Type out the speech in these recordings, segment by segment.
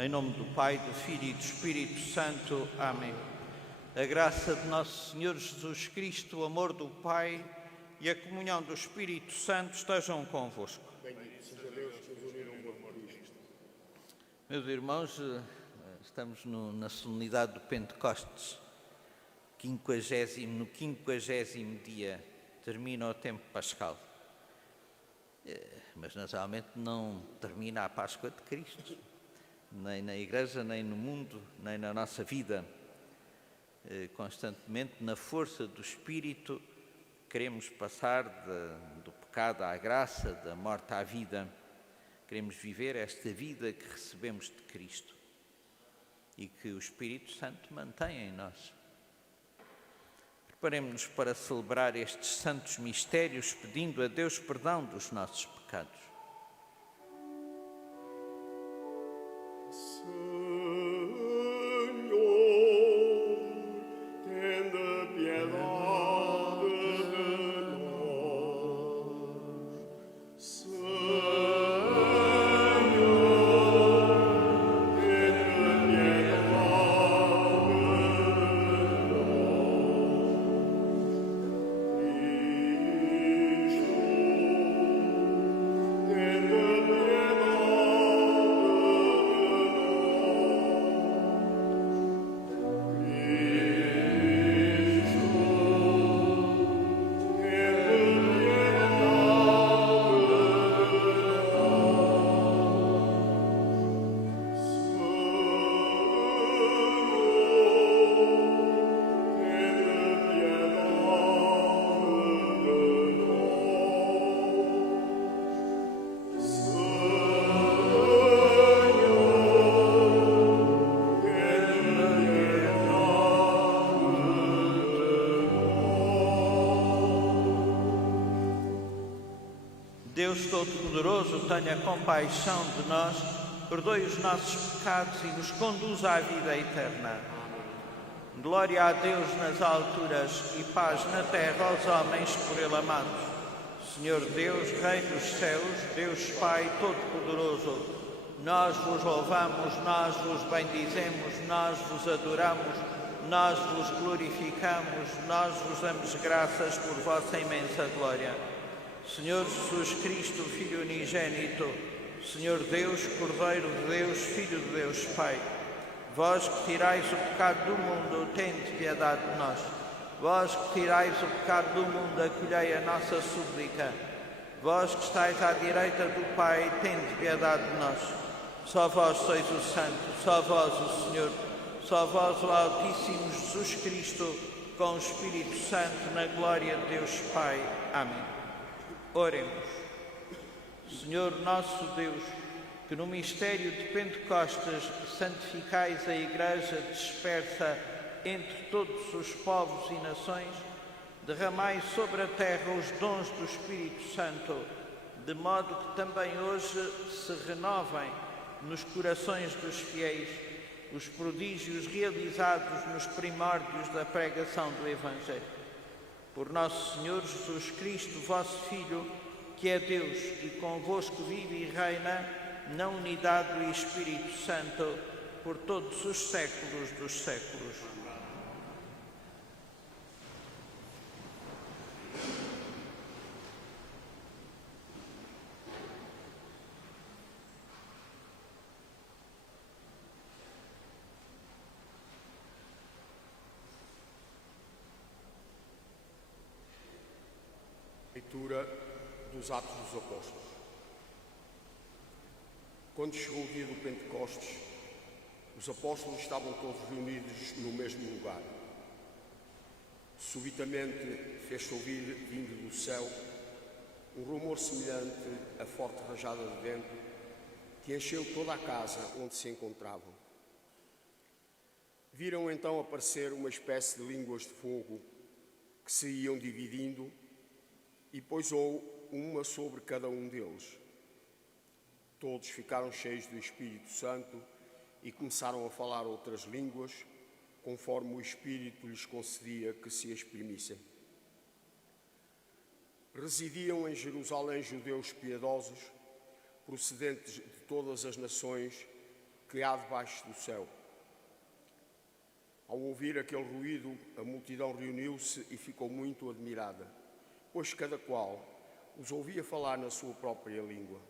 Em nome do Pai, do Filho e do Espírito Santo. Amém. A graça de nosso Senhor Jesus Cristo, o amor do Pai e a comunhão do Espírito Santo estejam convosco. Bendito seja Deus que nos uniu no amor de Cristo. Meus irmãos, estamos na solenidade do Pentecostes, no 50º dia, termina o tempo pascal. Mas naturalmente não termina a Páscoa de Cristo, nem na Igreja, nem no mundo, nem na nossa vida. Constantemente, na força do Espírito, queremos passar do pecado à graça, da morte à vida. Queremos viver esta vida que recebemos de Cristo e que o Espírito Santo mantém em nós. Preparemo-nos para celebrar estes santos mistérios, pedindo a Deus perdão dos nossos pecados. Deus Todo-Poderoso, tenha compaixão de nós, perdoe os nossos pecados e nos conduza à vida eterna. Glória a Deus nas alturas e paz na terra aos homens por Ele amados. Senhor Deus, Rei dos céus, Deus Pai Todo-Poderoso, nós vos louvamos, nós vos bendizemos, nós vos adoramos, nós vos glorificamos, nós vos damos graças por vossa imensa glória. Senhor Jesus Cristo, Filho unigênito, Senhor Deus, Cordeiro de Deus, Filho de Deus, Pai, vós que tirais o pecado do mundo, tende piedade de nós. Vós que tirais o pecado do mundo, acolhei a nossa súplica. Vós que estáis à direita do Pai, tende piedade de nós. Só vós sois o Santo, só vós o Senhor, só vós o Altíssimo Jesus Cristo, com o Espírito Santo, na glória de Deus Pai. Amém. Oremos. Senhor nosso Deus, que no mistério de Pentecostes santificais a Igreja dispersa entre todos os povos e nações, derramai sobre a terra os dons do Espírito Santo, de modo que também hoje se renovem nos corações dos fiéis os prodígios realizados nos primórdios da pregação do Evangelho. Por nosso Senhor Jesus Cristo, vosso Filho, que é Deus e convosco vive e reina na unidade do Espírito Santo, por todos os séculos dos séculos. Leitura dos Atos dos Apóstolos. Quando chegou o dia do Pentecostes, os apóstolos estavam todos reunidos no mesmo lugar. Subitamente fez-se ouvir, vindo do céu, um rumor semelhante a forte rajada de vento que encheu toda a casa onde se encontravam. Viram então aparecer uma espécie de línguas de fogo que se iam dividindo e pousou uma sobre cada um deles. Todos ficaram cheios do Espírito Santo e começaram a falar outras línguas, conforme o Espírito lhes concedia que se exprimissem. Residiam em Jerusalém judeus piedosos, procedentes de todas as nações que há debaixo do céu. Ao ouvir aquele ruído, a multidão reuniu-se e ficou muito admirada, pois cada qual os ouvia falar na sua própria língua.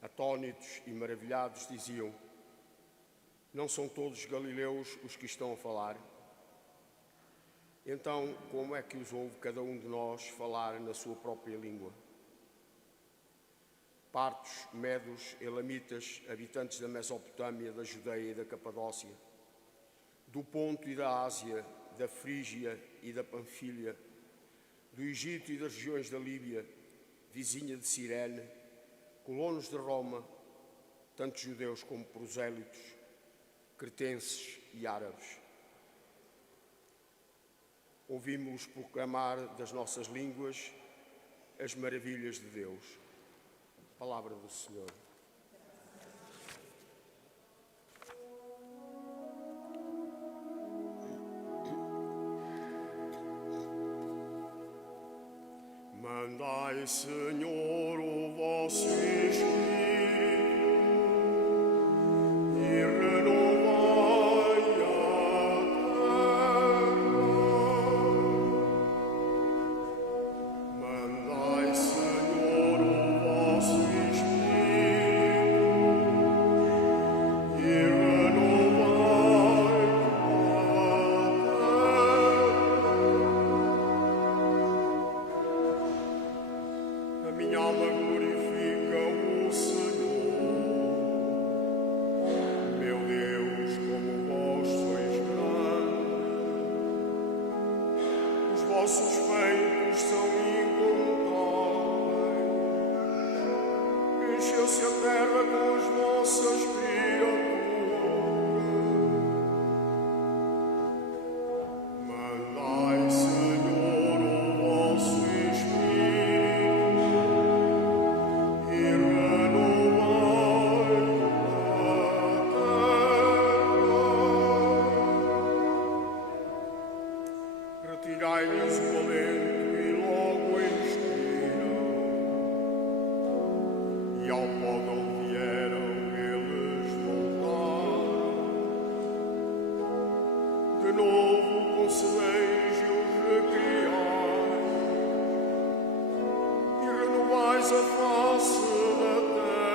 Atônitos e maravilhados diziam: não são todos galileus os que estão a falar? Então, como é que os ouve cada um de nós falar na sua própria língua? Partos, medos, elamitas, habitantes da Mesopotâmia, da Judeia e da Capadócia, do Ponto e da Ásia, da Frígia e da Panfilha, do Egito e das regiões da Líbia, vizinha de Cirene, colonos de Roma, tanto judeus como prosélitos, cretenses e árabes. Ouvimos-los proclamar das nossas línguas as maravilhas de Deus. Palavra do Senhor. Mandai, Senhor, o vosso Espírito e renovai a terra. Mandai, Senhor, o vosso Espírito e renovai a terra. A minha alma glorifica o Senhor. Meu Deus, como vós sois grande. Os vossos feitos são incontáveis. Encheu-se a terra com as vossas criaturas. Mandai, Senhor, o vosso Espírito e renovai a terra. Retirai-lhes o alento e logo expiram, e ao pó de onde vieram eles voltaram. De novo concedeis e os recriais, e renovais a face da terra.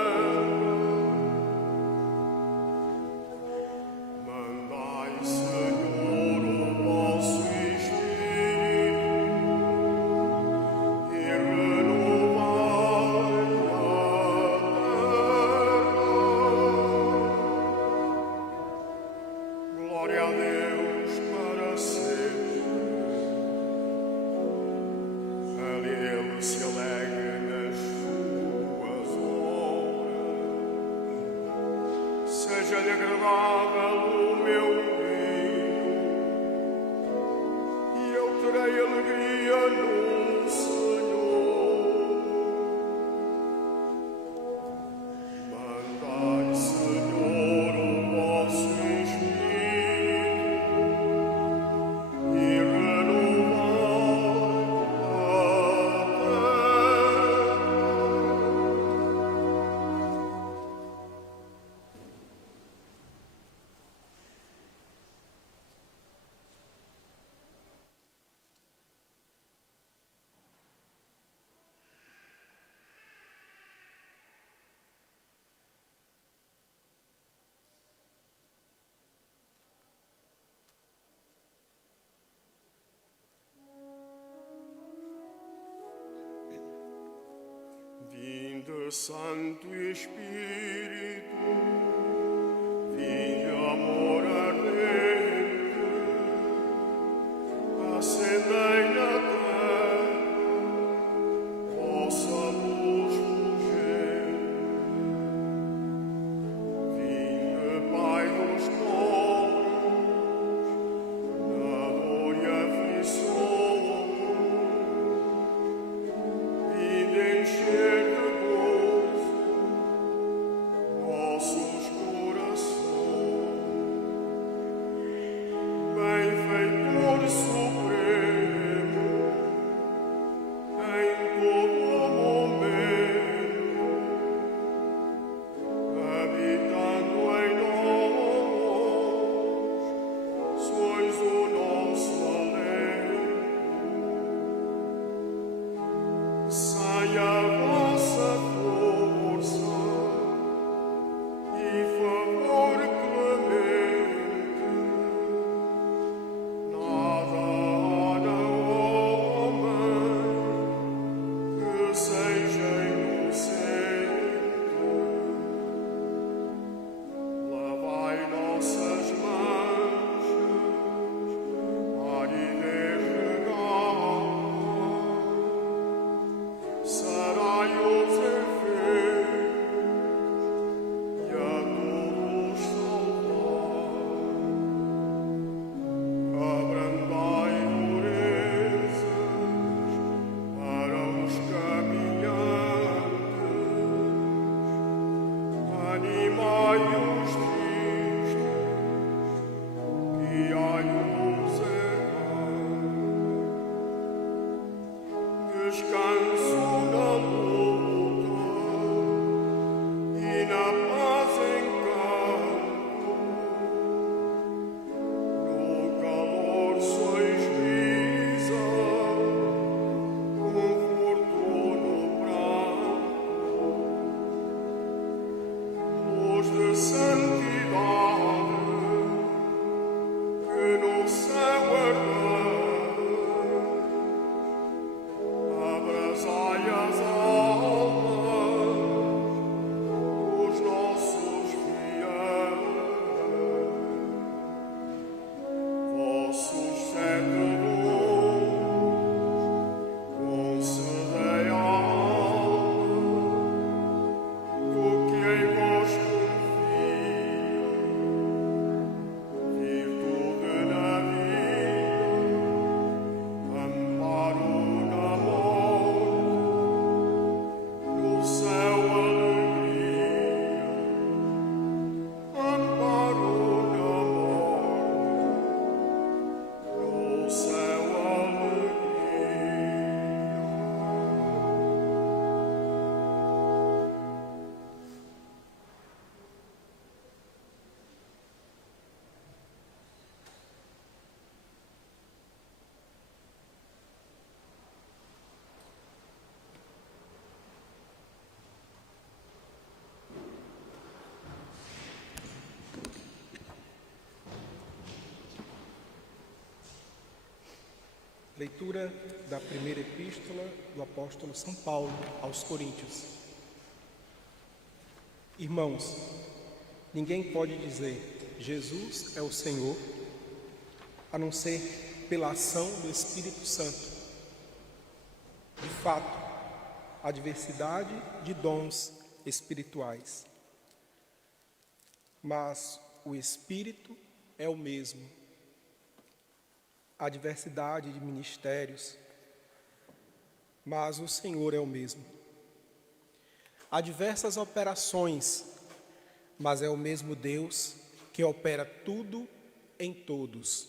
Mandai, Senhor, o vosso Espírito e renovai a terra. Glória a Deus para sempre. Ele se alegra nas suas obras. Seja-lhe agradável o meu vinho, e eu terei alegria no Senhor. Mandai, Senhor, o vosso Espírito e renovai a terra. Vinde, Santo Espírito, vinde, amor ardente, acendei na terra vossa luz fulgente. Vinde, Pai dos povos, na dor e aflição, vinde encher de gozo nossos corações. Leitura da primeira epístola do apóstolo São Paulo aos Coríntios. Irmãos, ninguém pode dizer Jesus é o Senhor, a não ser pela ação do Espírito Santo. De fato, há diversidade de dons espirituais, mas o Espírito é o mesmo. Há diversidade de ministérios, mas o Senhor é o mesmo. Há diversas operações, mas é o mesmo Deus que opera tudo em todos.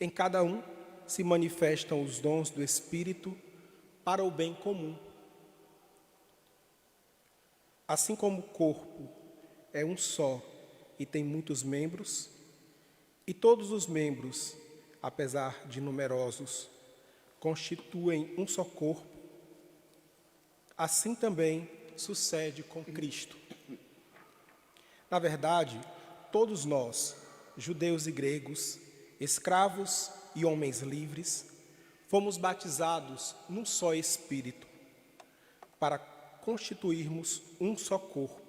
Em cada um se manifestam os dons do Espírito para o bem comum. Assim como o corpo é um só e tem muitos membros, e todos os membros, apesar de numerosos, constituem um só corpo, assim também sucede com Cristo. Na verdade, todos nós, judeus e gregos, escravos e homens livres, fomos batizados num só Espírito, para constituirmos um só corpo.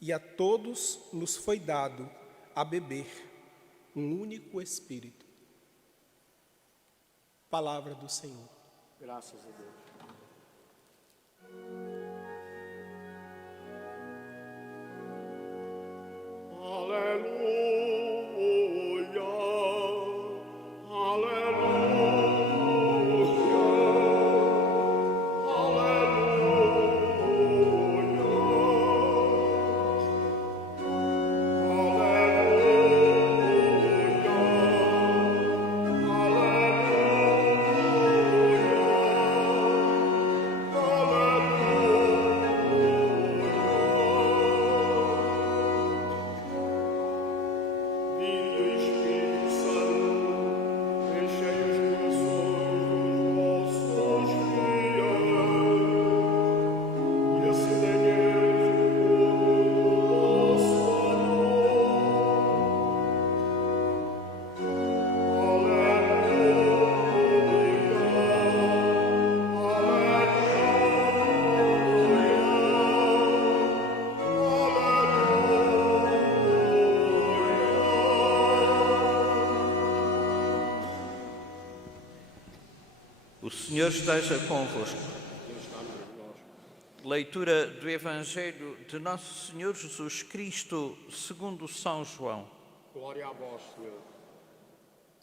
E a todos nos foi dado a beber um único Espírito. Palavra do Senhor. Graças a Deus. Aleluia, O Senhor esteja convosco. Leitura do Evangelho de Nosso Senhor Jesus Cristo, segundo São João. glória a vós, Senhor.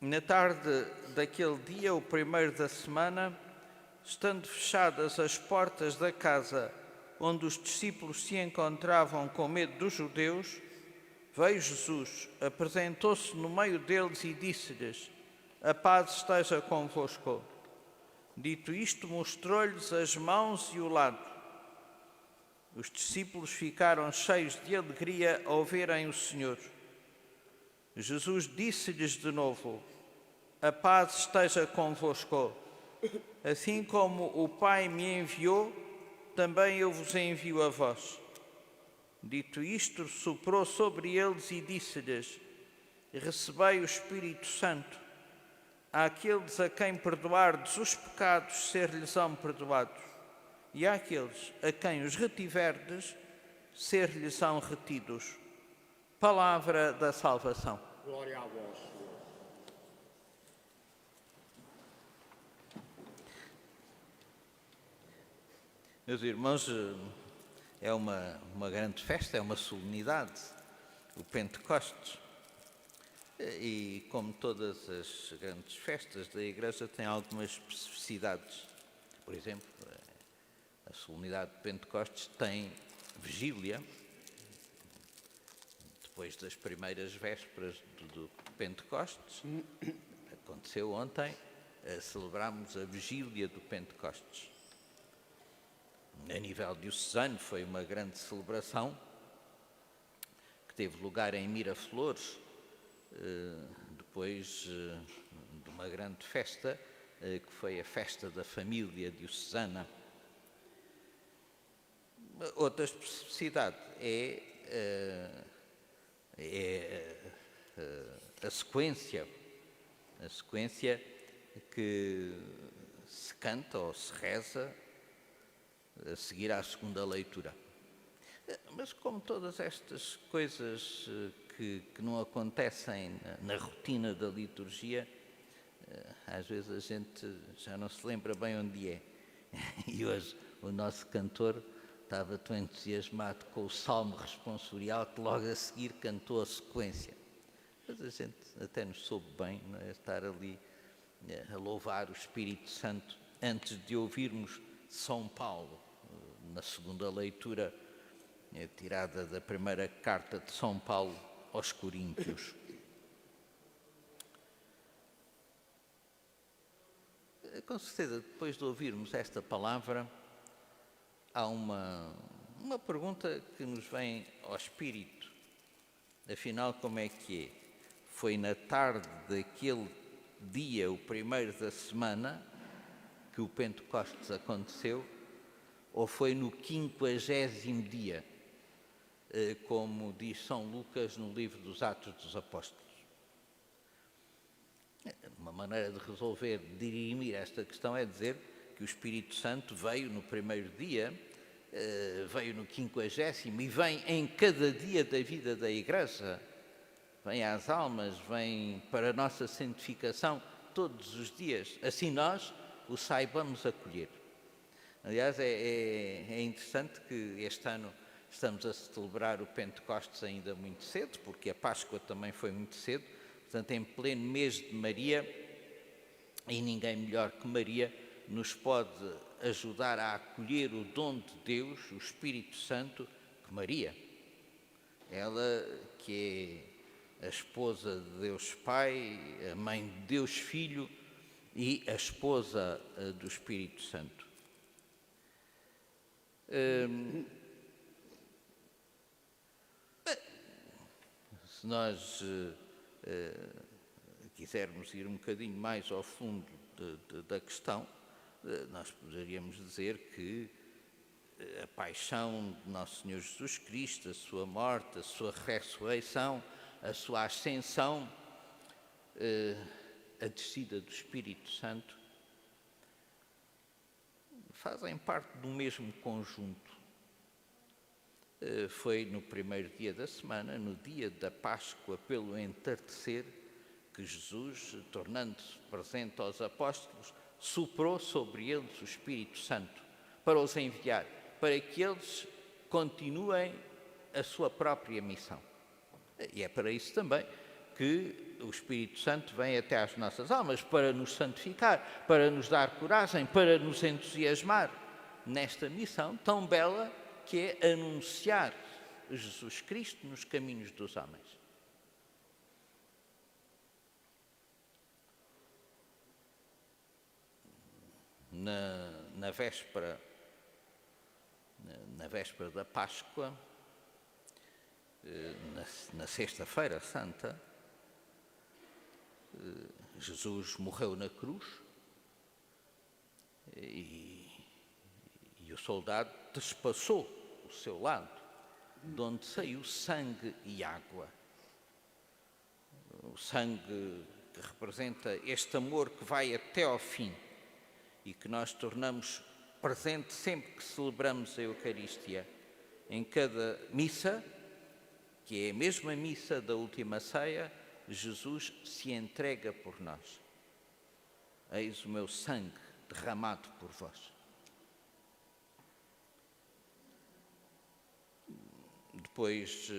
Na tarde daquele dia, o primeiro da semana, estando fechadas as portas da casa onde os discípulos se encontravam com medo dos judeus, veio Jesus, apresentou-se no meio deles e disse-lhes: a paz esteja convosco. Dito isto, mostrou-lhes as mãos e o lado. Os discípulos ficaram cheios de alegria ao verem o Senhor. Jesus disse-lhes de novo: a paz esteja convosco. Assim como o Pai me enviou, também eu vos envio a vós. Dito isto, soprou sobre eles e disse-lhes: recebei o Espírito Santo. Àqueles a quem perdoardes os pecados, ser-lhes-ão perdoados. E àqueles a quem os retiverdes, ser-lhes-ão retidos. Palavra da salvação. Glória a vós, Senhor. Meus irmãos, é uma grande festa, é uma solenidade, o Pentecostes. E, como todas as grandes festas da Igreja, tem algumas especificidades. Por exemplo, a solenidade de Pentecostes tem vigília, depois das primeiras vésperas do Pentecostes. Aconteceu ontem, celebramos a vigília do Pentecostes. A nível diocesano foi uma grande celebração que teve lugar em Miraflores, depois de uma grande festa, que foi a festa da família diocesana. Outra especificidade é a sequência a sequência que se canta ou se reza a seguir à segunda leitura. Mas como todas estas coisas que não acontecem na rotina da liturgia, às vezes a gente já não se lembra bem onde é. E hoje o nosso cantor estava tão entusiasmado com o salmo responsorial que logo a seguir cantou a sequência. Mas a gente até nos soube bem, não é? Estar ali a louvar o Espírito Santo antes de ouvirmos São Paulo, na segunda leitura tirada da primeira carta de São Paulo aos Coríntios. Com certeza, depois de ouvirmos esta palavra, há uma pergunta que nos vem ao espírito. Afinal, como é que é? Foi na tarde daquele dia, o primeiro da semana, que o Pentecostes aconteceu, ou foi no 50º dia, como diz São Lucas no livro dos Atos dos Apóstolos? Uma maneira de resolver, de dirimir esta questão é dizer que o Espírito Santo veio no primeiro dia, veio no 50º e vem em cada dia da vida da Igreja. Vem às almas, vem para a nossa santificação todos os dias. Assim nós o saibamos acolher. Aliás, é interessante que este ano estamos a celebrar o Pentecostes ainda muito cedo, porque a Páscoa também foi muito cedo, portanto, em pleno mês de Maria, e ninguém melhor que Maria nos pode ajudar a acolher o dom de Deus, o Espírito Santo, que Maria. Ela que é a esposa de Deus Pai, a mãe de Deus Filho e a esposa do Espírito Santo. Se nós quisermos ir um bocadinho mais ao fundo da questão, nós poderíamos dizer que a paixão de Nosso Senhor Jesus Cristo, a sua morte, a sua ressurreição, a sua ascensão, a descida do Espírito Santo, fazem parte do mesmo conjunto. Foi no primeiro dia da semana, no dia da Páscoa, pelo entardecer, que Jesus, tornando-se presente aos apóstolos, soprou sobre eles o Espírito Santo para os enviar, para que eles continuem a sua própria missão. E é para isso também que o Espírito Santo vem até às nossas almas, para nos santificar, para nos dar coragem, para nos entusiasmar nesta missão tão bela que é anunciar Jesus Cristo nos caminhos dos homens. Na véspera da Páscoa, na Sexta-feira Santa, Jesus morreu na cruz e o soldado despassou o seu lado, de onde saiu sangue e água. O sangue que representa este amor que vai até ao fim e que nós tornamos presente sempre que celebramos a Eucaristia. Em cada missa, que é a mesma missa da última ceia, Jesus se entrega por nós. Eis o meu sangue derramado por vós. Depois,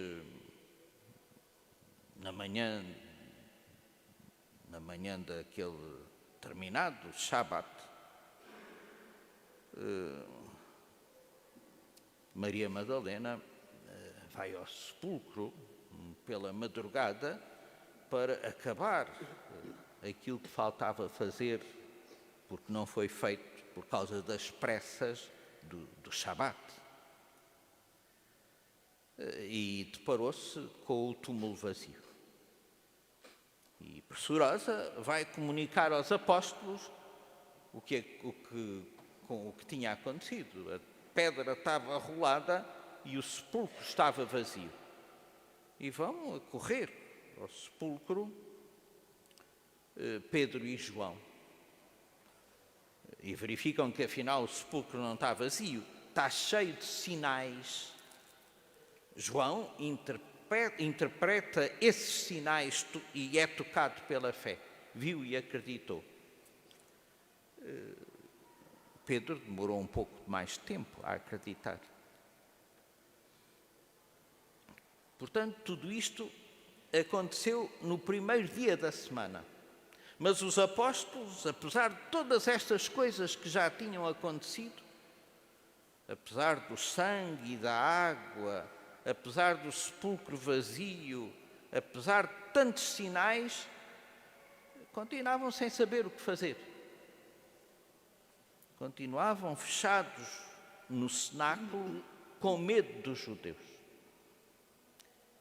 na manhã daquele terminado Shabat, Maria Madalena vai ao sepulcro pela madrugada para acabar aquilo que faltava fazer, porque não foi feito por causa das pressas do Shabat. E deparou-se com o túmulo vazio. E, pressurosa, vai comunicar aos apóstolos o que tinha acontecido. A pedra estava rolada e o sepulcro estava vazio. E vão a correr ao sepulcro Pedro e João. E verificam que afinal o sepulcro não está vazio, está cheio de sinais. João interpreta esses sinais e é tocado pela fé. Viu e acreditou. Pedro demorou um pouco mais de tempo a acreditar. Portanto, tudo isto aconteceu no primeiro dia da semana. Mas os apóstolos, apesar de todas estas coisas que já tinham acontecido, apesar do sangue e da água, apesar do sepulcro vazio, apesar de tantos sinais, continuavam sem saber o que fazer. Continuavam fechados no cenáculo com medo dos judeus.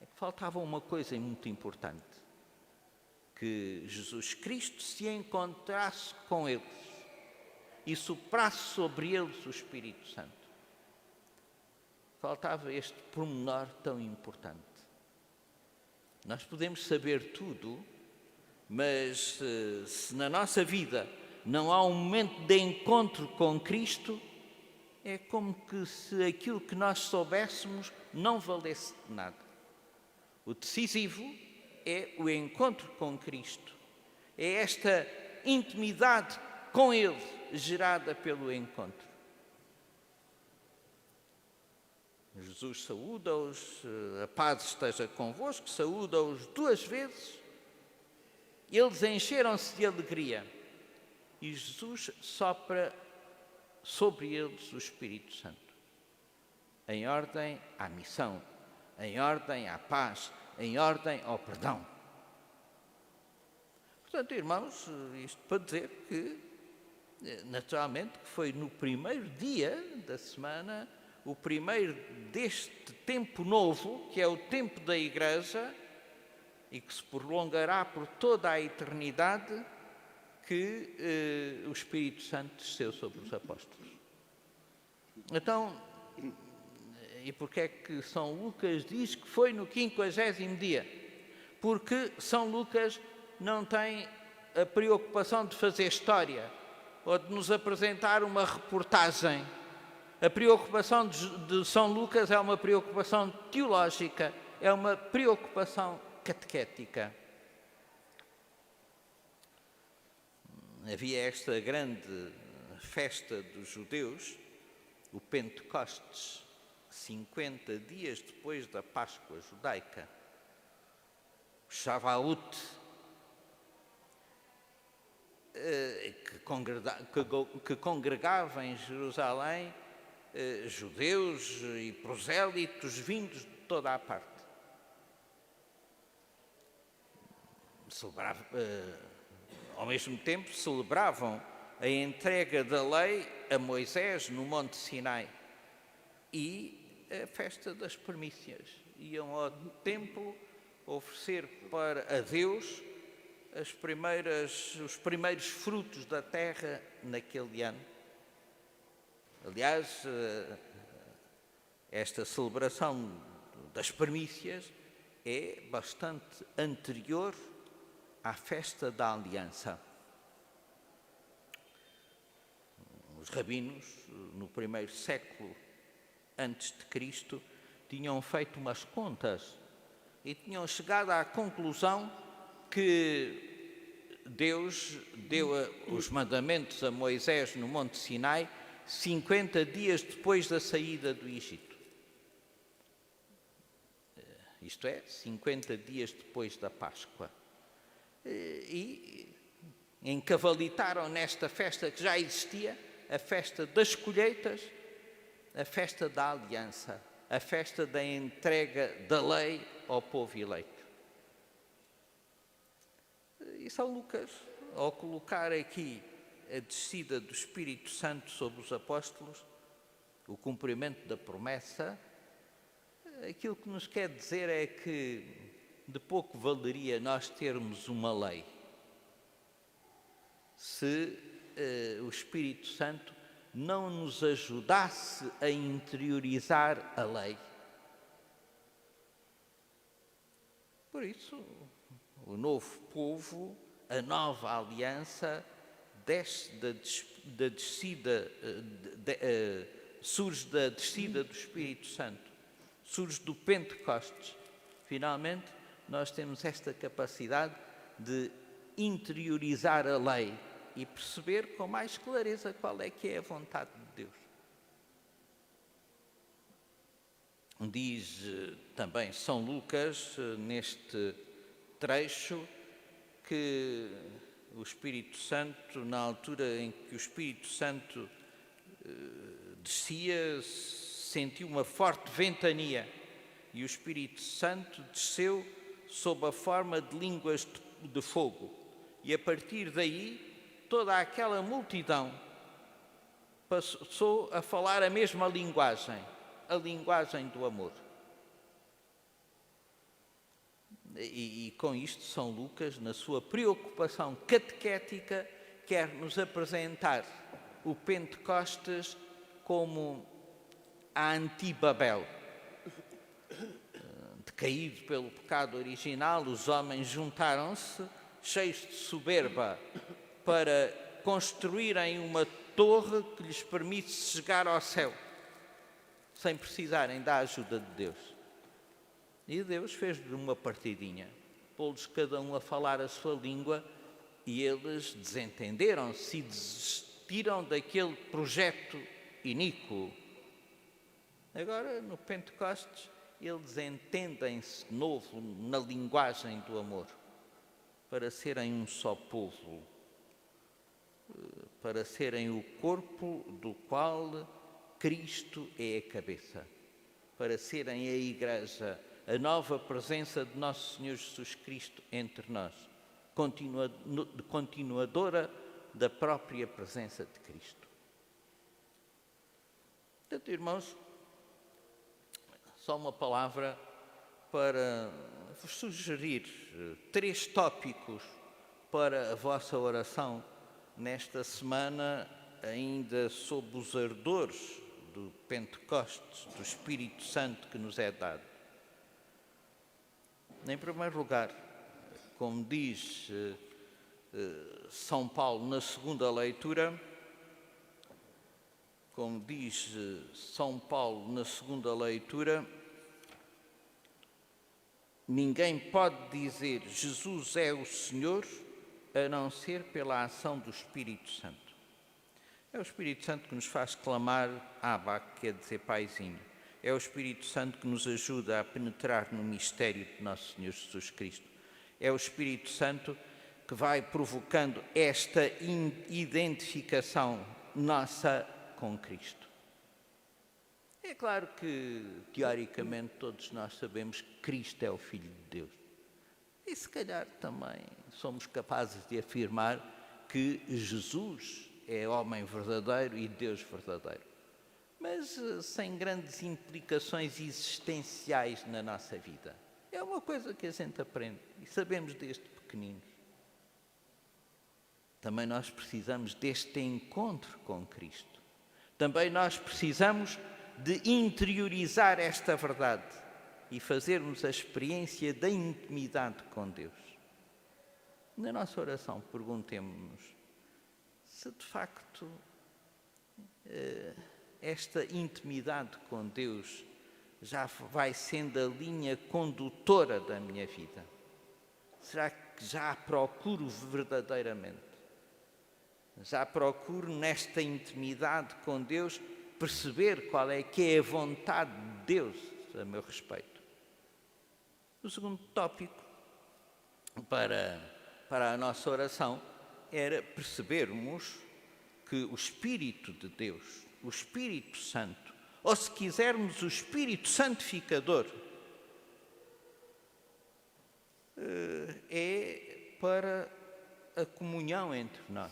É que faltava uma coisa muito importante: que Jesus Cristo se encontrasse com eles e soprasse sobre eles o Espírito Santo. Faltava este pormenor tão importante. Nós podemos saber tudo, mas se na nossa vida não há um momento de encontro com Cristo, é como que se aquilo que nós soubéssemos não valesse de nada. O decisivo é o encontro com Cristo. É esta intimidade com Ele gerada pelo encontro. Jesus saúda-os, a paz esteja convosco, saúda-os 2 vezes. Eles encheram-se de alegria e Jesus sopra sobre eles o Espírito Santo. Em ordem à missão, em ordem à paz, em ordem ao perdão. Portanto, irmãos, isto para dizer que, naturalmente, que foi no primeiro dia da semana, o primeiro deste tempo novo, que é o tempo da Igreja, e que se prolongará por toda a eternidade, que o Espírito Santo desceu sobre os apóstolos. Então, e porquê é que São Lucas diz que foi no 50º dia? Porque São Lucas não tem a preocupação de fazer história ou de nos apresentar uma reportagem. A preocupação de São Lucas é uma preocupação teológica, é uma preocupação catequética. Havia esta grande festa dos judeus, o Pentecostes, 50 dias depois da Páscoa judaica, o Shavuot, que congregava em Jerusalém judeus e prosélitos vindos de toda a parte. Ao mesmo tempo, celebravam a entrega da lei a Moisés no Monte Sinai e a festa das primícias. Iam ao templo oferecer a Deus os primeiros frutos da terra naquele ano. Aliás, esta celebração das primícias é bastante anterior à festa da aliança. Os rabinos, no primeiro século antes de Cristo, tinham feito umas contas e tinham chegado à conclusão que Deus deu os mandamentos a Moisés no Monte Sinai 50 dias depois da saída do Egito. Isto é, 50 dias depois da Páscoa. E encavalitaram nesta festa que já existia, a festa das colheitas, a festa da aliança, a festa da entrega da lei ao povo eleito. E São Lucas, ao colocar aqui a descida do Espírito Santo sobre os apóstolos, o cumprimento da promessa, aquilo que nos quer dizer é que de pouco valeria nós termos uma lei se o Espírito Santo não nos ajudasse a interiorizar a lei. Por isso, o novo povo a nova aliança desce da descida, surge da descida do Espírito Santo, surge do Pentecostes. Finalmente, nós temos esta capacidade de interiorizar a lei e perceber com mais clareza qual é que é a vontade de Deus. Diz também São Lucas, neste trecho, que o Espírito Santo, na altura em que o Espírito Santo descia, sentiu uma forte ventania e o Espírito Santo desceu sob a forma de línguas de fogo. E a partir daí, toda aquela multidão passou a falar a mesma linguagem, a linguagem do amor. E com isto, São Lucas, na sua preocupação catequética, quer nos apresentar o Pentecostes como a anti-Babel. Decaído pelo pecado original, os homens juntaram-se, cheios de soberba, para construírem uma torre que lhes permitisse chegar ao céu, sem precisarem da ajuda de Deus. E Deus fez-lhe uma partidinha, pô-los cada um a falar a sua língua, e eles desentenderam-se e desistiram daquele projeto iníquo. Agora, no Pentecostes, eles entendem-se de novo na linguagem do amor, para serem um só povo, para serem o corpo do qual Cristo é a cabeça, para serem a Igreja, a nova presença de Nosso Senhor Jesus Cristo entre nós, continuadora da própria presença de Cristo. Portanto, irmãos, só uma palavra para vos sugerir 3 tópicos para a vossa oração nesta semana, ainda sob os ardores do Pentecostes, do Espírito Santo que nos é dado. Em primeiro lugar, como diz São Paulo na segunda leitura, ninguém pode dizer Jesus é o Senhor a não ser pela ação do Espírito Santo. É o Espírito Santo que nos faz clamar Abba, que quer dizer Paizinho. É o Espírito Santo que nos ajuda a penetrar no mistério de Nosso Senhor Jesus Cristo. É o Espírito Santo que vai provocando esta identificação nossa com Cristo. É claro que, teoricamente, todos nós sabemos que Cristo é o Filho de Deus. E se calhar também somos capazes de afirmar que Jesus é homem verdadeiro e Deus verdadeiro. Mas sem grandes implicações existenciais na nossa vida. É uma coisa que a gente aprende e sabemos desde pequeninos. Também nós precisamos deste encontro com Cristo. Também nós precisamos de interiorizar esta verdade e fazermos a experiência da intimidade com Deus. Na nossa oração, perguntemo-nos se de facto esta intimidade com Deus já vai sendo a linha condutora da minha vida. Será que já a procuro verdadeiramente? Já procuro nesta intimidade com Deus perceber qual é que é a vontade de Deus a meu respeito? O segundo tópico para a nossa oração era percebermos que o Espírito de Deus, o Espírito Santo, ou se quisermos o Espírito Santificador, é para a comunhão entre nós.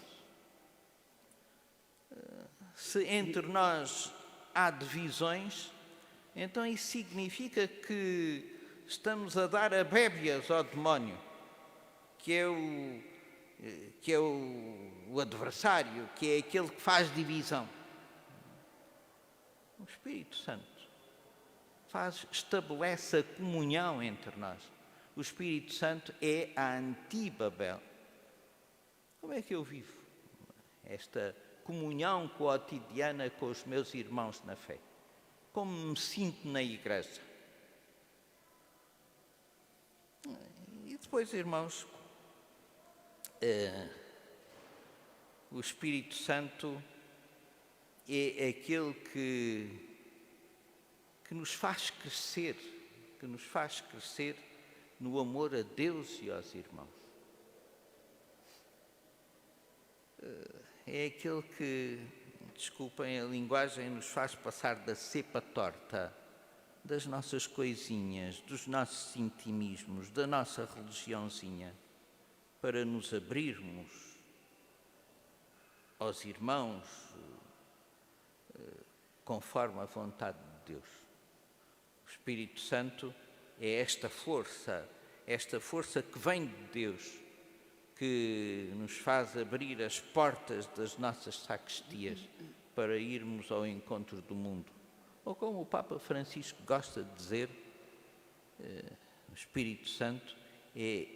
Se entre nós há divisões, então isso significa que estamos a dar abébias ao demónio, que é o adversário, que é aquele que faz divisão. O Espírito Santo estabelece a comunhão entre nós. O Espírito Santo é a anti-Babel. Como é que eu vivo esta comunhão cotidiana com os meus irmãos na fé? Como me sinto na igreja? E depois, irmãos, o Espírito Santo é aquele que nos faz crescer, no amor a Deus e aos irmãos. É aquele que, desculpem a linguagem, nos faz passar da cepa torta, das nossas coisinhas, dos nossos intimismos, da nossa religiãozinha, para nos abrirmos aos irmãos conforme a vontade de Deus. O Espírito Santo é esta força que vem de Deus, que nos faz abrir as portas das nossas sacristías para irmos ao encontro do mundo. Ou como o Papa Francisco gosta de dizer, o Espírito Santo é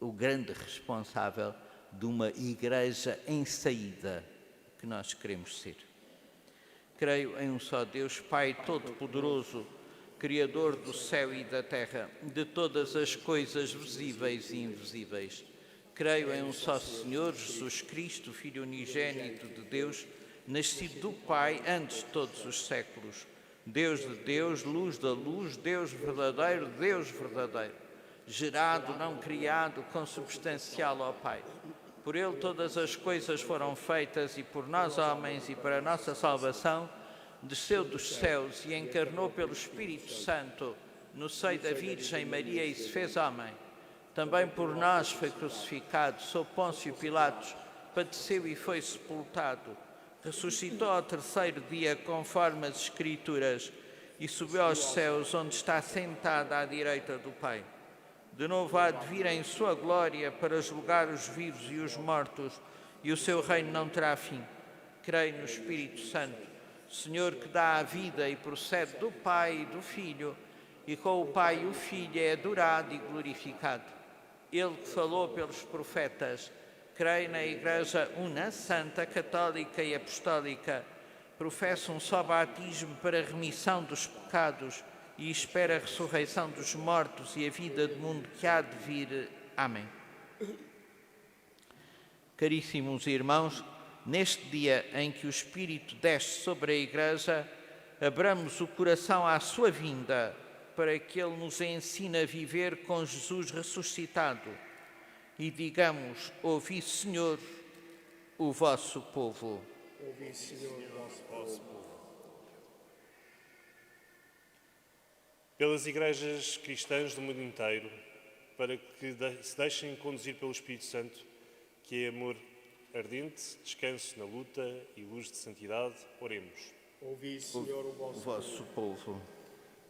o grande responsável de uma igreja em saída que nós queremos ser. Creio em um só Deus, Pai Todo-Poderoso, Criador do céu e da terra, de todas as coisas visíveis e invisíveis. Creio em um só Senhor, Jesus Cristo, Filho unigênito de Deus, nascido do Pai antes de todos os séculos. Deus de Deus, luz da luz, Deus verdadeiro, gerado, não criado, consubstancial ao Pai. Por Ele todas as coisas foram feitas e por nós homens e para a nossa salvação desceu dos céus e encarnou pelo Espírito Santo no seio da Virgem Maria e se fez homem. Também por nós foi crucificado, sob Pôncio Pilatos, padeceu e foi sepultado. Ressuscitou ao terceiro dia, conforme as Escrituras, e subiu aos céus, onde está sentado à direita do Pai. De novo há de vir em sua glória para julgar os vivos e os mortos, e o seu reino não terá fim. Creio no Espírito Santo, Senhor que dá a vida e procede do Pai e do Filho, e com o Pai e o Filho é adorado e glorificado. Ele que falou pelos profetas, creio na Igreja una, santa, católica e apostólica, professa um só batismo para a remissão dos pecados e espera a ressurreição dos mortos e a vida do mundo que há de vir. Amém. Caríssimos irmãos, neste dia em que o Espírito desce sobre a Igreja, abramos o coração à sua vinda, para que Ele nos ensine a viver com Jesus ressuscitado. E digamos: ouvi, Senhor, o vosso povo. Ouvi, Senhor, o vosso povo. Pelas igrejas cristãs do mundo inteiro, para que se deixem conduzir pelo Espírito Santo, que é amor ardente, descanso na luta e luz de santidade, oremos. Ouvi, Senhor, o vosso povo.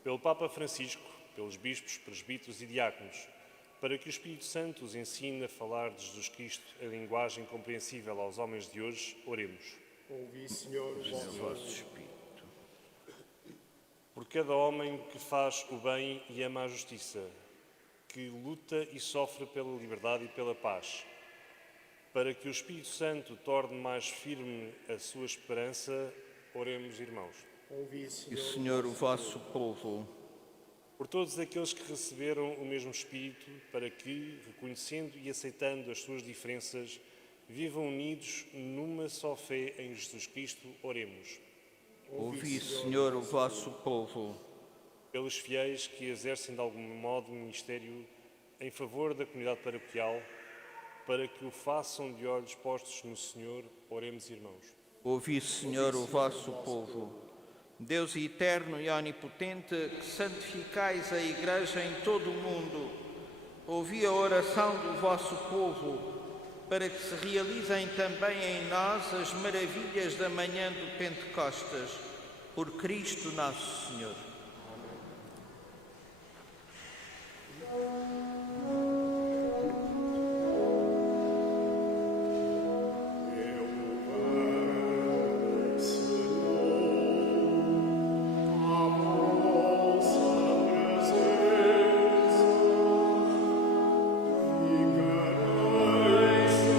Pelo Papa Francisco, pelos bispos, presbíteros e diáconos, para que o Espírito Santo os ensine a falar de Jesus Cristo em linguagem compreensível aos homens de hoje, oremos. Ouvi, Senhor, o vosso Espírito. Por cada homem que faz o bem e ama a justiça, que luta e sofre pela liberdade e pela paz, para que o Espírito Santo torne mais firme a sua esperança, oremos, irmãos. Ouvi, E, Senhor, o vosso povo. Por todos aqueles que receberam o mesmo Espírito, para que, reconhecendo e aceitando as suas diferenças, vivam unidos numa só fé em Jesus Cristo, oremos. Ouvi, Senhor, o vosso povo. Pelos fiéis que exercem de algum modo o ministério em favor da comunidade paroquial, para que o façam de olhos postos no Senhor, oremos, irmãos. Ouvi, Senhor, o vosso povo. Deus eterno e onipotente, que santificais a Igreja em todo o mundo, ouvi a oração do vosso povo, para que se realizem também em nós as maravilhas da manhã do Pentecostes, por Cristo nosso Senhor. Ficareis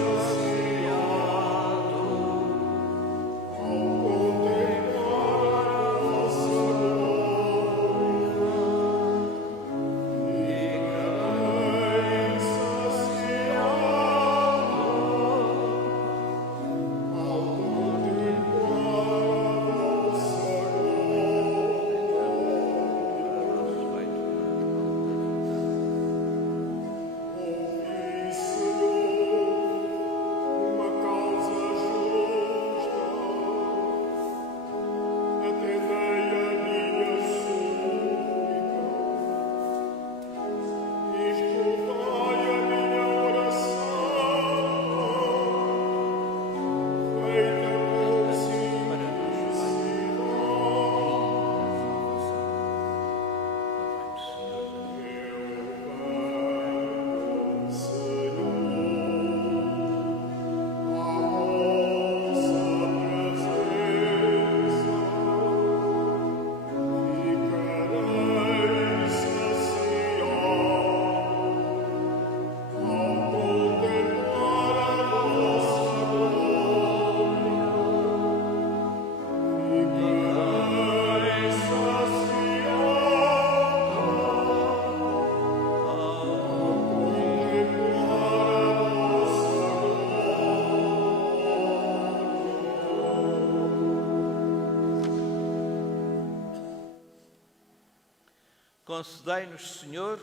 Concedei-nos, Senhor,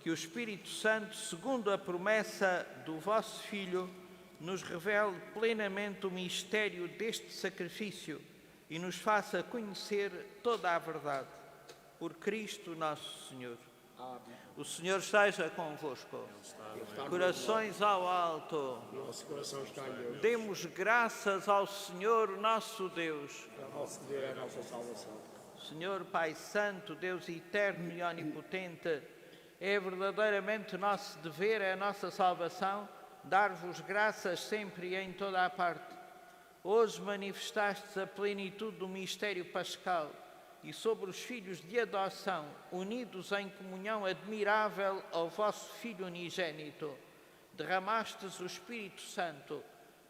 que o Espírito Santo, segundo a promessa do vosso Filho, nos revele plenamente o mistério deste sacrifício e nos faça conhecer toda a verdade. Por Cristo nosso Senhor. Amém. O Senhor esteja convosco. Corações ao alto. Nosso coração está em Deus. Demos graças ao Senhor nosso Deus. Para vosso Deus é a nossa salvação. Senhor Pai Santo, Deus eterno e onipotente, é verdadeiramente nosso dever, é a nossa salvação, dar-vos graças sempre e em toda a parte. Hoje manifestastes a plenitude do mistério pascal e sobre os filhos de adoção, unidos em comunhão admirável ao vosso Filho unigênito, derramastes o Espírito Santo,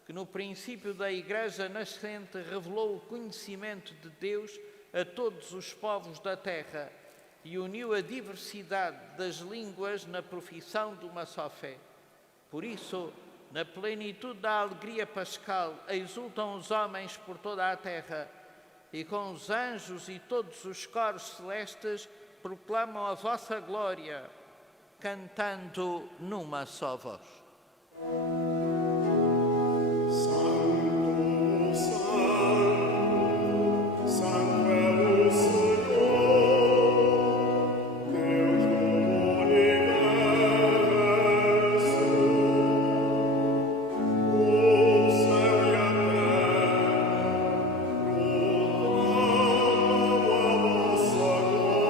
que no princípio da Igreja nascente revelou o conhecimento de Deus a todos os povos da terra e uniu a diversidade das línguas na profissão de uma só fé. Por isso, na plenitude da alegria pascal, exultam os homens por toda a terra, e com os anjos e todos os coros celestes proclamam a vossa glória, cantando numa só voz. Santo, Santo, Santo é o Senhor, Deus do universo. O céu e a terra proclamam a vossa glória.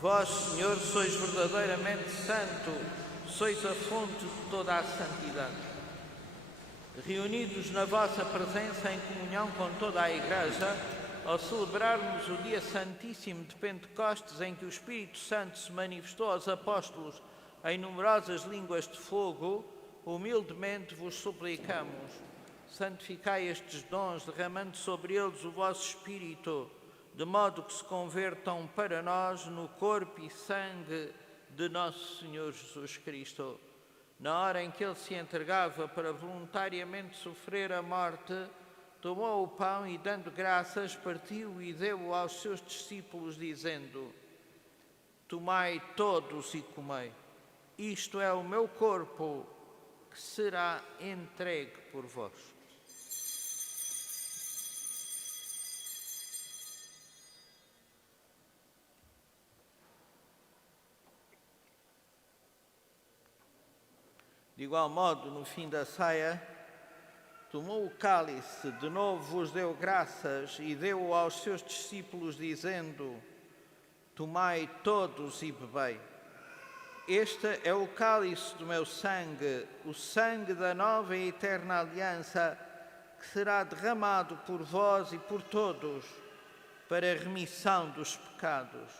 Vós, Senhor, sois verdadeiramente santo, sois a fonte de toda a santidade. Reunidos na vossa presença em comunhão com toda a Igreja, ao celebrarmos o dia santíssimo de Pentecostes, em que o Espírito Santo se manifestou aos apóstolos em numerosas línguas de fogo, humildemente vos suplicamos, santificai estes dons, derramando sobre eles o vosso Espírito, de modo que se convertam para nós no corpo e sangue de nosso Senhor Jesus Cristo. Na hora em que ele se entregava para voluntariamente sofrer a morte, tomou o pão e, dando graças, partiu e deu-o aos seus discípulos, dizendo: Tomai todos e comei. Isto é o meu corpo, que será entregue por vós. De igual modo, no fim da ceia, tomou o cálice, de novo vos deu graças e deu-o aos seus discípulos, dizendo: Tomai todos e bebei. Este é o cálice do meu sangue, o sangue da nova e eterna aliança, que será derramado por vós e por todos, para a remissão dos pecados.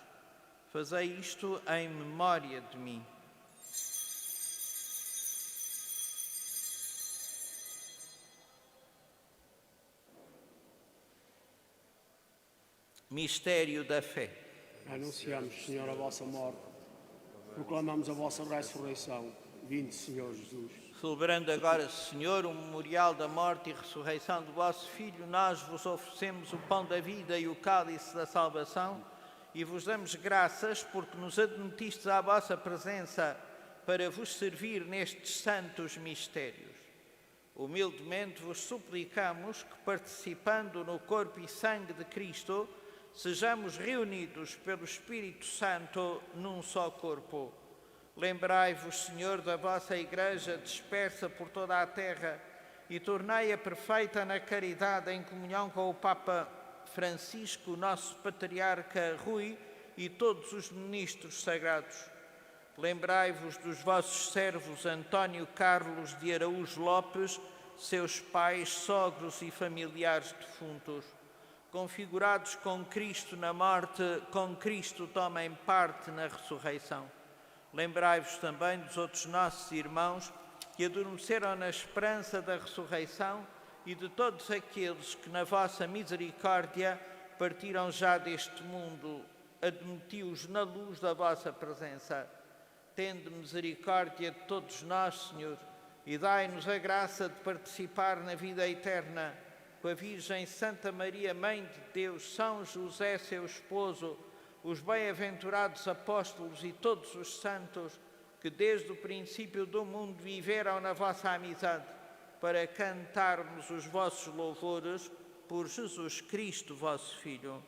Fazei isto em memória de mim. Mistério da fé. Anunciamos, Senhor, a vossa morte. Proclamamos a vossa ressurreição. Vinde, Senhor Jesus. Celebrando agora, Senhor, o memorial da morte e ressurreição do vosso Filho, nós vos oferecemos o pão da vida e o cálice da salvação e vos damos graças porque nos admitistes à vossa presença para vos servir nestes santos mistérios. Humildemente vos suplicamos que, participando no corpo e sangue de Cristo, sejamos reunidos pelo Espírito Santo num só corpo. Lembrai-vos, Senhor, da vossa Igreja dispersa por toda a terra e tornai-a perfeita na caridade, em comunhão com o Papa Francisco, nosso Patriarca Rui, e todos os ministros sagrados. Lembrai-vos dos vossos servos António Carlos de Araújo Lopes, seus pais, sogros e familiares defuntos. Configurados com Cristo na morte, com Cristo tomem parte na ressurreição. Lembrai-vos também dos outros nossos irmãos que adormeceram na esperança da ressurreição e de todos aqueles que, na vossa misericórdia, partiram já deste mundo. Admiti-os na luz da vossa presença. Tende misericórdia de todos nós, Senhor, e dai-nos a graça de participar na vida eterna com a Virgem Santa Maria, Mãe de Deus, São José, seu esposo, os bem-aventurados apóstolos e todos os santos que desde o princípio do mundo viveram na vossa amizade, para cantarmos os vossos louvores por Jesus Cristo, vosso Filho.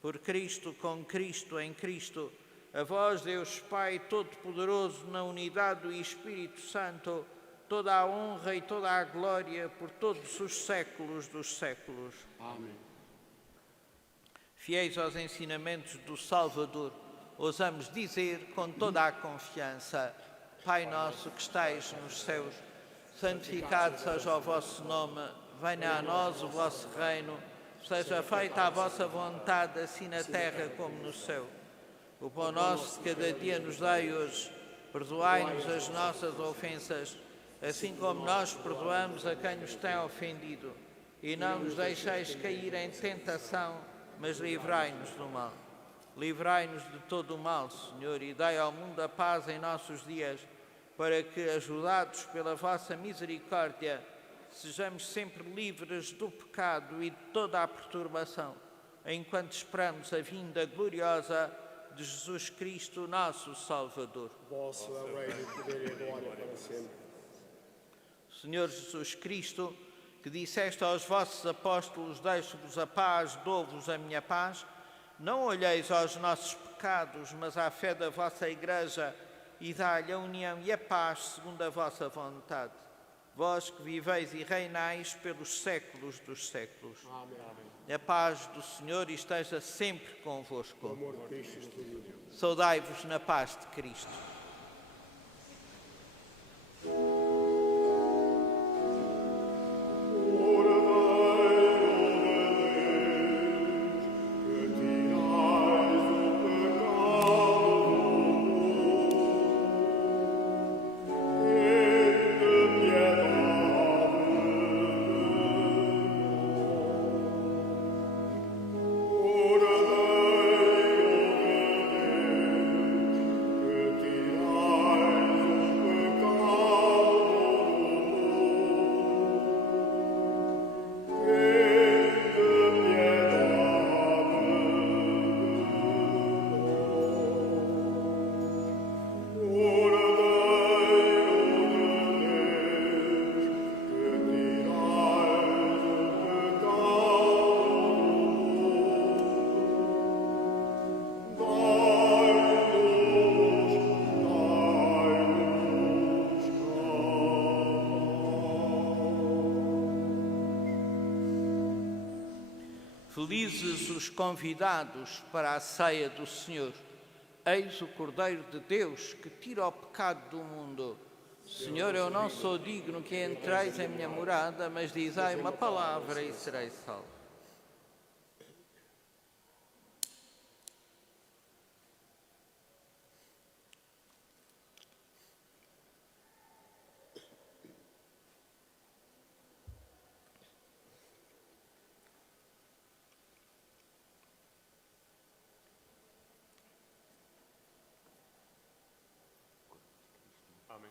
Por Cristo, com Cristo, em Cristo, a vós, Deus Pai Todo-Poderoso, na unidade do Espírito Santo, toda a honra e toda a glória por todos os séculos dos séculos. Amém. Fiéis aos ensinamentos do Salvador, ousamos dizer com toda a confiança: Pai nosso que estais nos céus, santificado seja o vosso nome, venha a nós o vosso reino, seja feita a vossa vontade, assim na terra como no céu. O pão nosso de cada dia nos dai hoje, perdoai-nos as nossas ofensas, assim como nós perdoamos a quem nos tem ofendido. E não nos deixeis cair em tentação, mas livrai-nos do mal. Livrai-nos de todo o mal, Senhor, e dai ao mundo a paz em nossos dias, para que, ajudados pela vossa misericórdia, sejamos sempre livres do pecado e de toda a perturbação, enquanto esperamos a vinda gloriosa de Jesus Cristo, nosso Salvador. Vosso é o reino, o poder e a glória para sempre. Senhor Jesus Cristo, que disseste aos vossos apóstolos: deixo-vos a paz, dou-vos a minha paz, não olheis aos nossos pecados, mas à fé da vossa Igreja, e dai-lhe a união e a paz segundo a vossa vontade. Vós que viveis e reinais pelos séculos dos séculos. Amém. A paz do Senhor esteja sempre convosco. O amor de Cristo esteja em vós. Saudai-vos na paz de Cristo. Felizes os convidados para a ceia do Senhor. Eis o Cordeiro de Deus que tira o pecado do mundo. Senhor, eu não sou digno que entreis em minha morada, mas dizei uma palavra e serei salvo. Amém.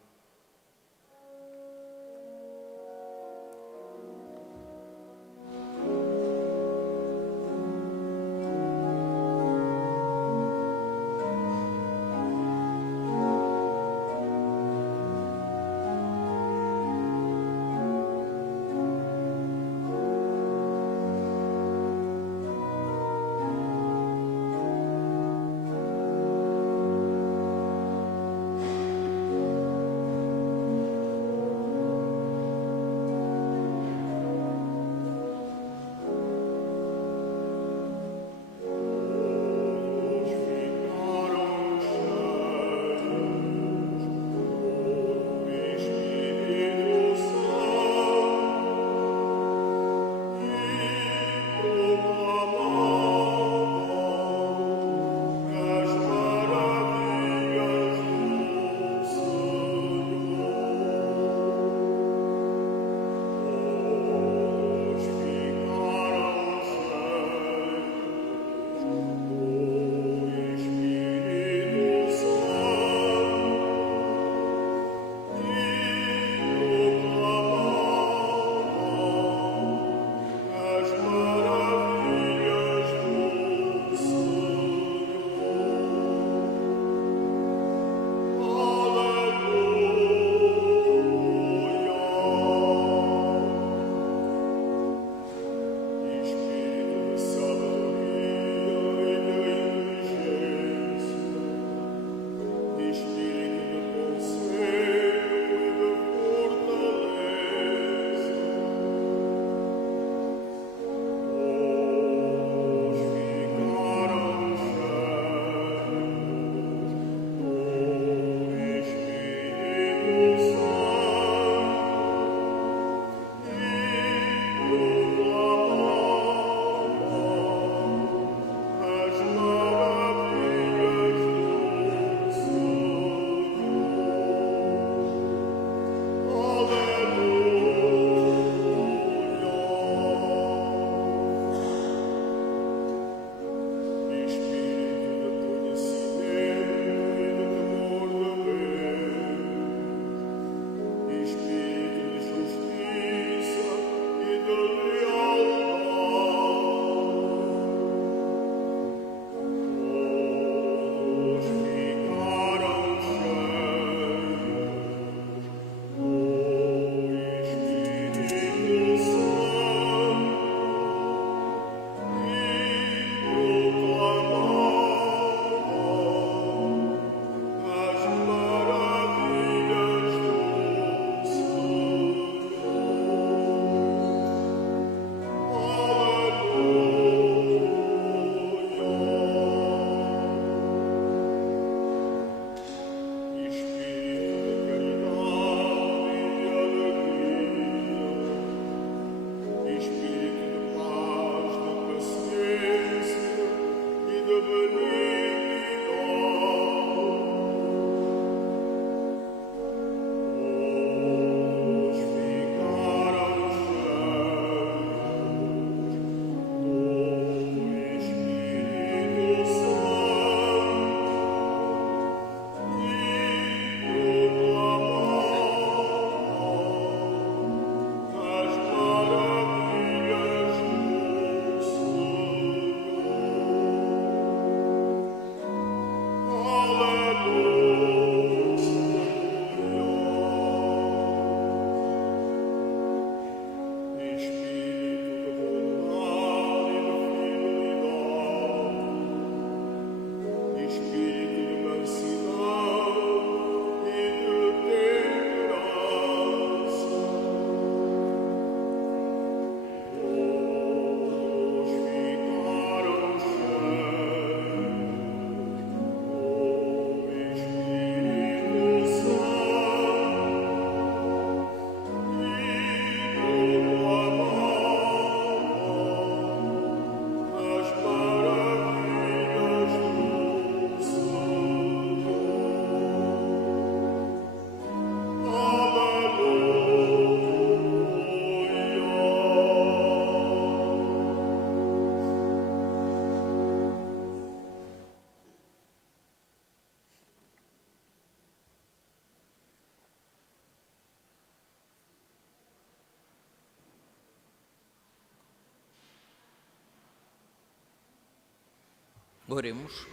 Oremos.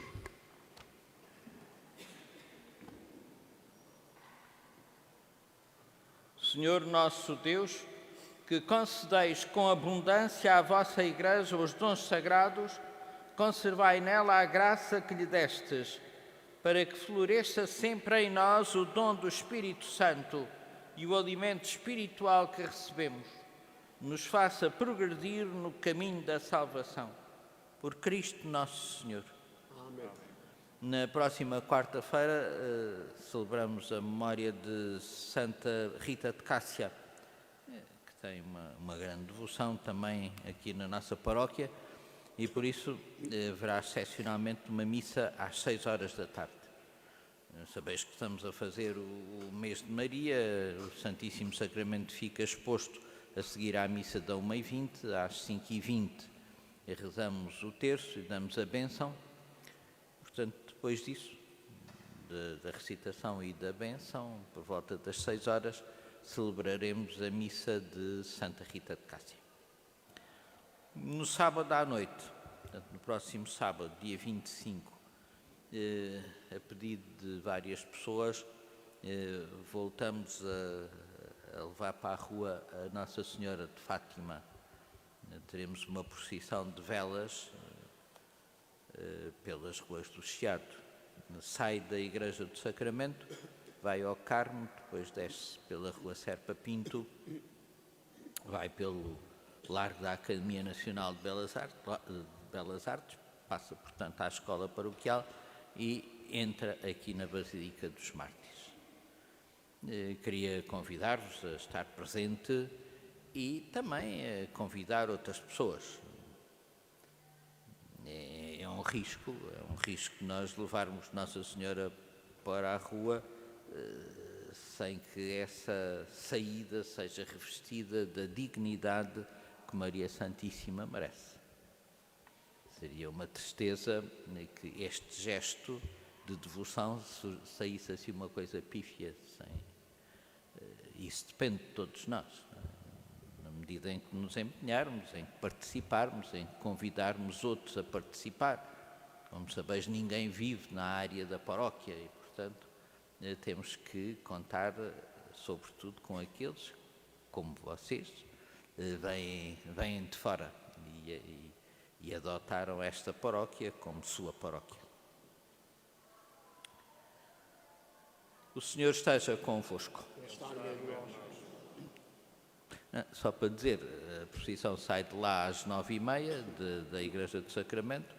Senhor nosso Deus, que concedeis com abundância à vossa Igreja os dons sagrados, conservai nela a graça que lhe destes, para que floresça sempre em nós o dom do Espírito Santo e o alimento espiritual que recebemos, nos faça progredir no caminho da salvação. Por Cristo nosso Senhor. Amém. Na próxima quarta-feira celebramos a memória de Santa Rita de Cássia, que tem uma grande devoção também aqui na nossa paróquia, e por isso haverá excepcionalmente uma missa às 6 horas da tarde. Sabeis que estamos a fazer o mês de Maria, o Santíssimo Sacramento fica exposto a seguir à missa da 1h20, às 5h20 rezamos o terço e damos a bênção. Portanto, depois disso, da recitação e da bênção, por volta das 6 horas, celebraremos a missa de Santa Rita de Cássia. No sábado à noite, portanto, no próximo sábado, dia 25, a pedido de várias pessoas, voltamos a levar para a rua a Nossa Senhora de Fátima. Teremos uma procissão de velas pelas ruas do Chiado. Sai da Igreja do Sacramento, vai ao Carmo, depois desce pela Rua Serpa Pinto, vai pelo Largo da Academia Nacional de Belas Artes, passa, portanto, à Escola Paroquial e entra aqui na Basílica dos Mártires. Queria convidar-vos a estar presente e também a convidar outras pessoas. É um risco nós levarmos Nossa Senhora para a rua sem que essa saída seja revestida da dignidade que Maria Santíssima merece. Seria uma tristeza que este gesto de devoção saísse assim uma coisa pífia. Isso depende de todos nós. Na medida em que nos empenharmos, em que participarmos, em que convidarmos outros a participar. Como sabeis, ninguém vive na área da paróquia e, portanto, temos que contar, sobretudo, com aqueles, como vocês, vêm de fora e adotaram esta paróquia como sua paróquia. O Senhor esteja convosco. Está no meio de nós. Só para dizer, a procissão sai de lá às 9h30 da Igreja do Sacramento.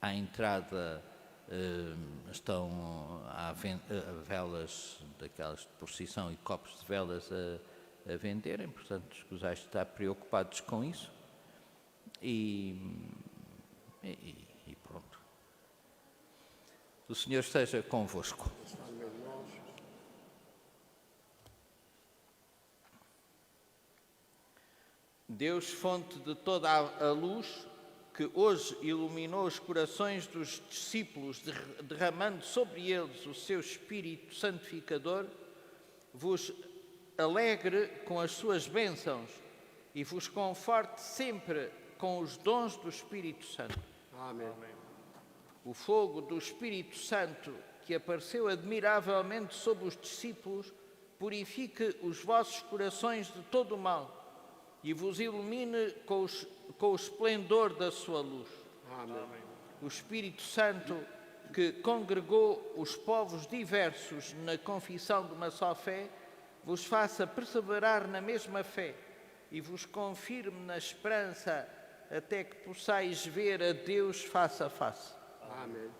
À entrada estão velas daquelas de procissão e copos de velas a venderem, portanto, escusais de estar preocupados com isso. E pronto. O Senhor esteja convosco. Está no meio de nós. Deus, fonte de toda a luz, que hoje iluminou os corações dos discípulos, derramando sobre eles o seu Espírito Santificador, vos alegre com as suas bênçãos e vos conforte sempre com os dons do Espírito Santo. Amém. O fogo do Espírito Santo, que apareceu admiravelmente sobre os discípulos, purifique os vossos corações de todo o mal e vos ilumine com o esplendor da sua luz. Amém. O Espírito Santo, que congregou os povos diversos na confissão de uma só fé, vos faça perseverar na mesma fé e vos confirme na esperança até que possais ver a Deus face a face. Amém.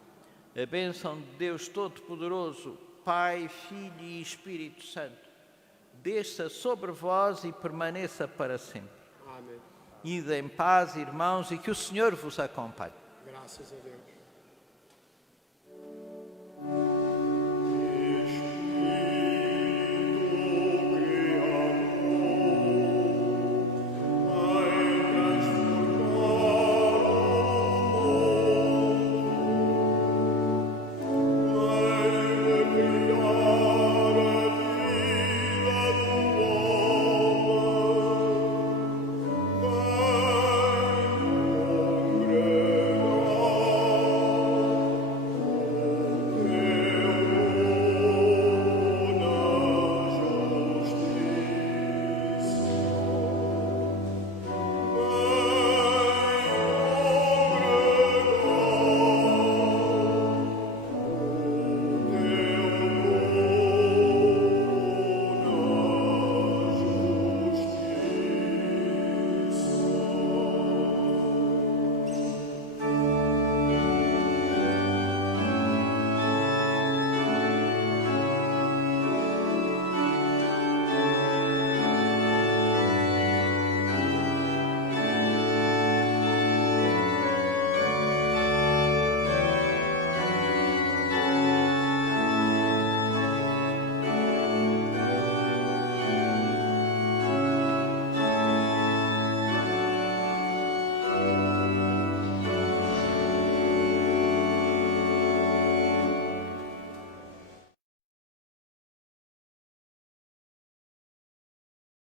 A bênção de Deus Todo-Poderoso, Pai, Filho e Espírito Santo, desça sobre vós e permaneça para sempre. Amém. Ide em paz, irmãos, e que o Senhor vos acompanhe. Graças a Deus.